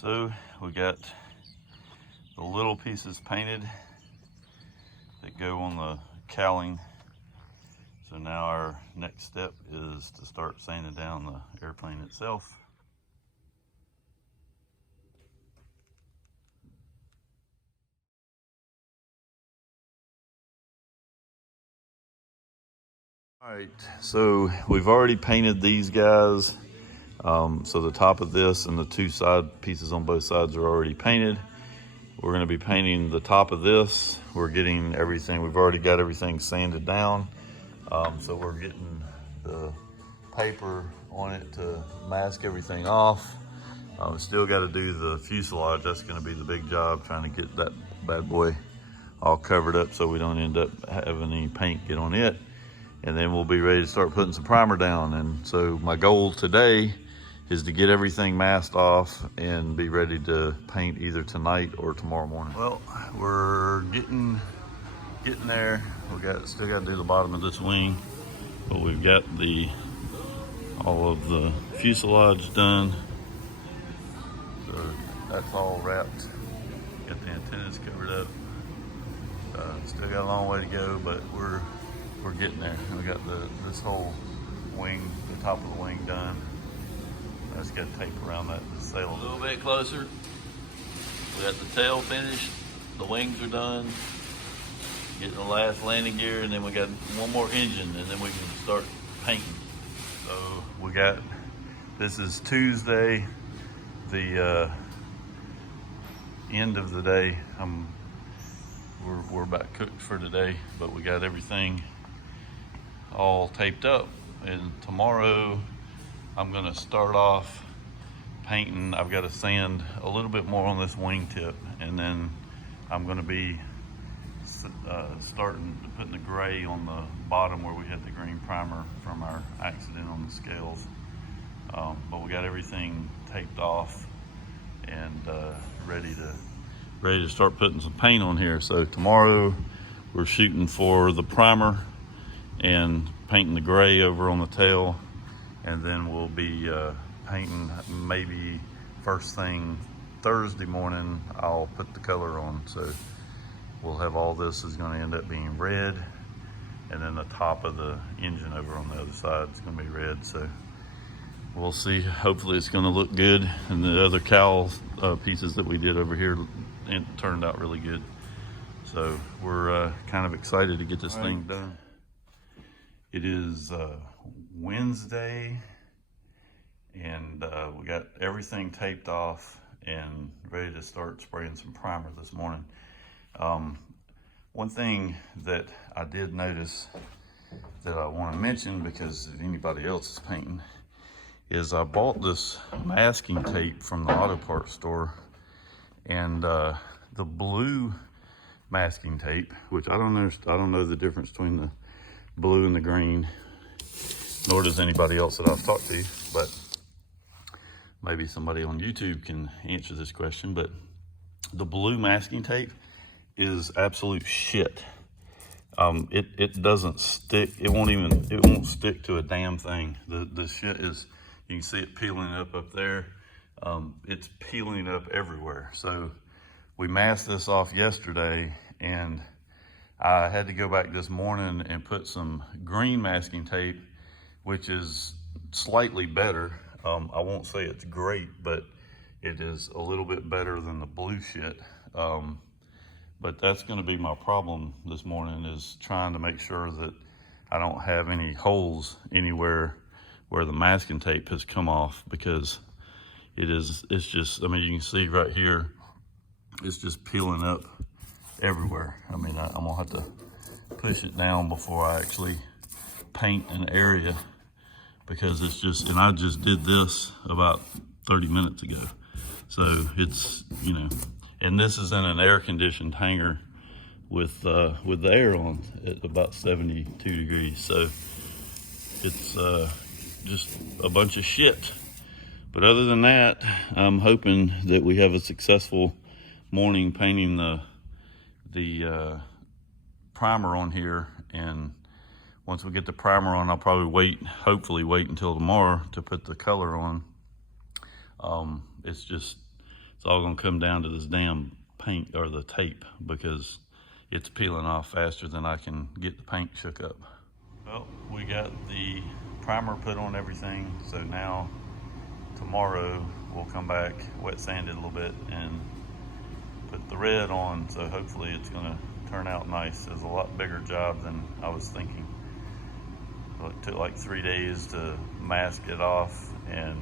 So we got the little pieces painted that go on the cowling. So now our next step is to start sanding down the airplane itself. All right, so we've already painted these guys. So the top of this and the two side pieces on both sides are already painted. We're going to be painting the top of this. We're getting everything, we've already got everything sanded down. So we're getting the paper on it to mask everything off. Still got to do the fuselage. That's going to be the big job, trying to get that bad boy all covered up so we don't end up having any paint get on it. And then we'll be ready to start putting some primer down. And so my goal today is to get everything masked off and be ready to paint either tonight or tomorrow morning. Well, we're getting there. Still got to do the bottom of this wing, but we've got all of the fuselage done. So that's all wrapped. Got the antennas covered up. Still got a long way to go, but we're getting there. We got this whole wing, the top of the wing done. I just got tape around that sail a little bit closer. We got the tail finished, the wings are done, getting the last landing gear, and then we got one more engine, and then we can start painting. So this is Tuesday, the end of the day. We're about cooked for today, but we got everything all taped up, and tomorrow I'm gonna start off painting. I've got to sand a little bit more on this wingtip, and then I'm gonna be starting to put the gray on the bottom where we had the green primer from our accident on the scales. But we got everything taped off and ready to start putting some paint on here. So tomorrow we're shooting for the primer and painting the gray over on the tail, and then we'll be painting maybe first thing Thursday morning. I'll put the color on, so we'll have all this is going to end up being red, and then the top of the engine over on the other side is going to be red. So we'll see. Hopefully it's going to look good, and the other cowl pieces that we did over here turned out really good. So we're kind of excited to get this thing done. It is Wednesday, and we got everything taped off and ready to start spraying some primer this morning. One thing that I did notice that I want to mention, because if anybody else is painting, is I bought this masking tape from the auto parts store, and the blue masking tape, which I don't know the difference between the blue and the green, nor does anybody else that I've talked to, but maybe somebody on YouTube can answer this question. But the blue masking tape is absolute shit. It doesn't stick. It won't stick to a damn thing. The shit is, you can see it peeling up there. It's peeling up everywhere. So we masked this off yesterday, and I had to go back this morning and put some green masking tape, which is slightly better. I won't say it's great, but it is a little bit better than the blue shit. But that's gonna be my problem this morning, is trying to make sure that I don't have any holes anywhere where the masking tape has come off, because it's just, I mean, you can see right here, it's just peeling up everywhere. I mean, I'm gonna have to push it down before I actually paint an area, because it's just, and I just did this about 30 minutes ago. So it's, and this is in an air conditioned hangar with the air on at about 72 degrees. So it's just a bunch of shit. But other than that, I'm hoping that we have a successful morning painting the primer on here. And once we get the primer on, I'll probably hopefully wait until tomorrow to put the color on. It's just it's all gonna come down to this damn paint or the tape, because it's peeling off faster than I can get the paint shook up. Well, we got the primer put on everything, so now tomorrow we'll come back, wet sand it a little bit, and put the red on, so hopefully it's gonna turn out nice. It's a lot bigger job than I was thinking. It took like 3 days to mask it off and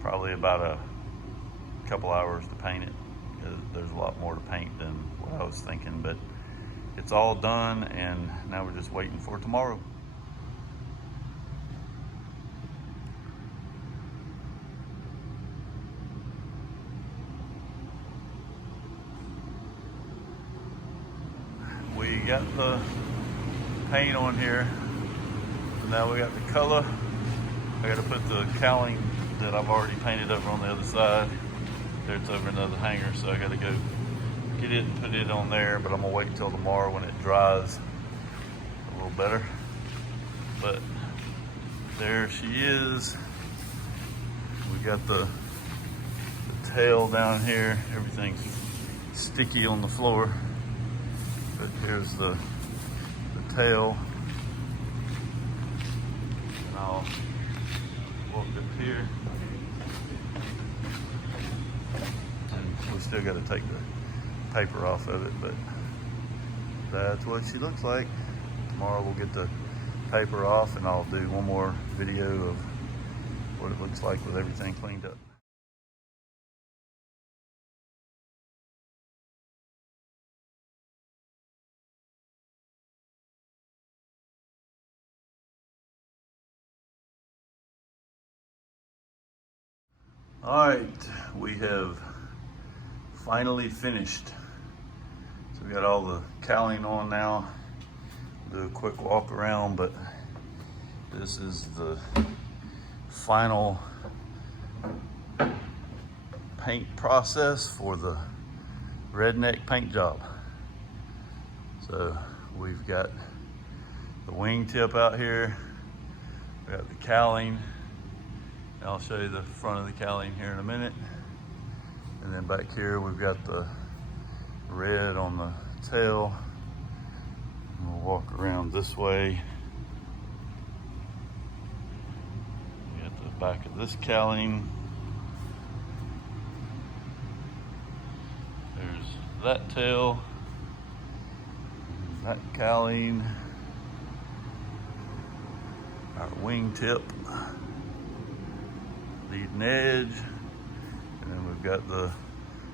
probably about a couple hours to paint it. There's a lot more to paint than what I was thinking, but it's all done, and now we're just waiting for tomorrow. We got the paint on here, so now we got the color. I got to put the cowling that I've already painted over on the other side. There, it's over another hanger, so I got to go get it and put it on there, but I'm gonna wait till tomorrow when it dries a little better. But there she is. We got the tail down here. Everything's sticky on the floor, but here's the tail. And I'll walk up here, and we still got to take the paper off of it, but that's what she looks like. Tomorrow we'll get the paper off, and I'll do one more video of what it looks like with everything cleaned up. All right, we have finally finished. So we got all the cowling on now. Do a quick walk around, but this is the final paint process for the redneck paint job. So we've got the wingtip out here. We got the cowling. And I'll show you the front of the cowling here in a minute. And then back here, we've got the red on the tail. And we'll walk around this way. We got the back of this cowling. There's that tail, that cowling, our wingtip, leading edge, and then we've got the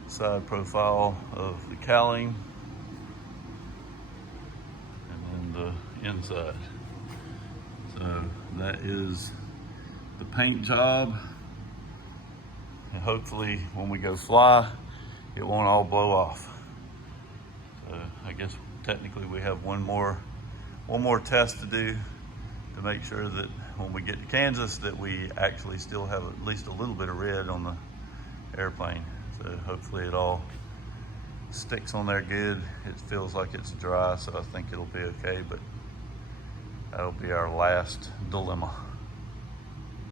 side profile of the cowling, and then the inside. So that is the paint job, and hopefully when we go fly, it won't all blow off. So I guess technically we have one more test to do to make sure that when we get to Kansas that we actually still have at least a little bit of red on the airplane. So hopefully it all sticks on there good. It feels like it's dry, so I think it'll be okay, but that'll be our last dilemma.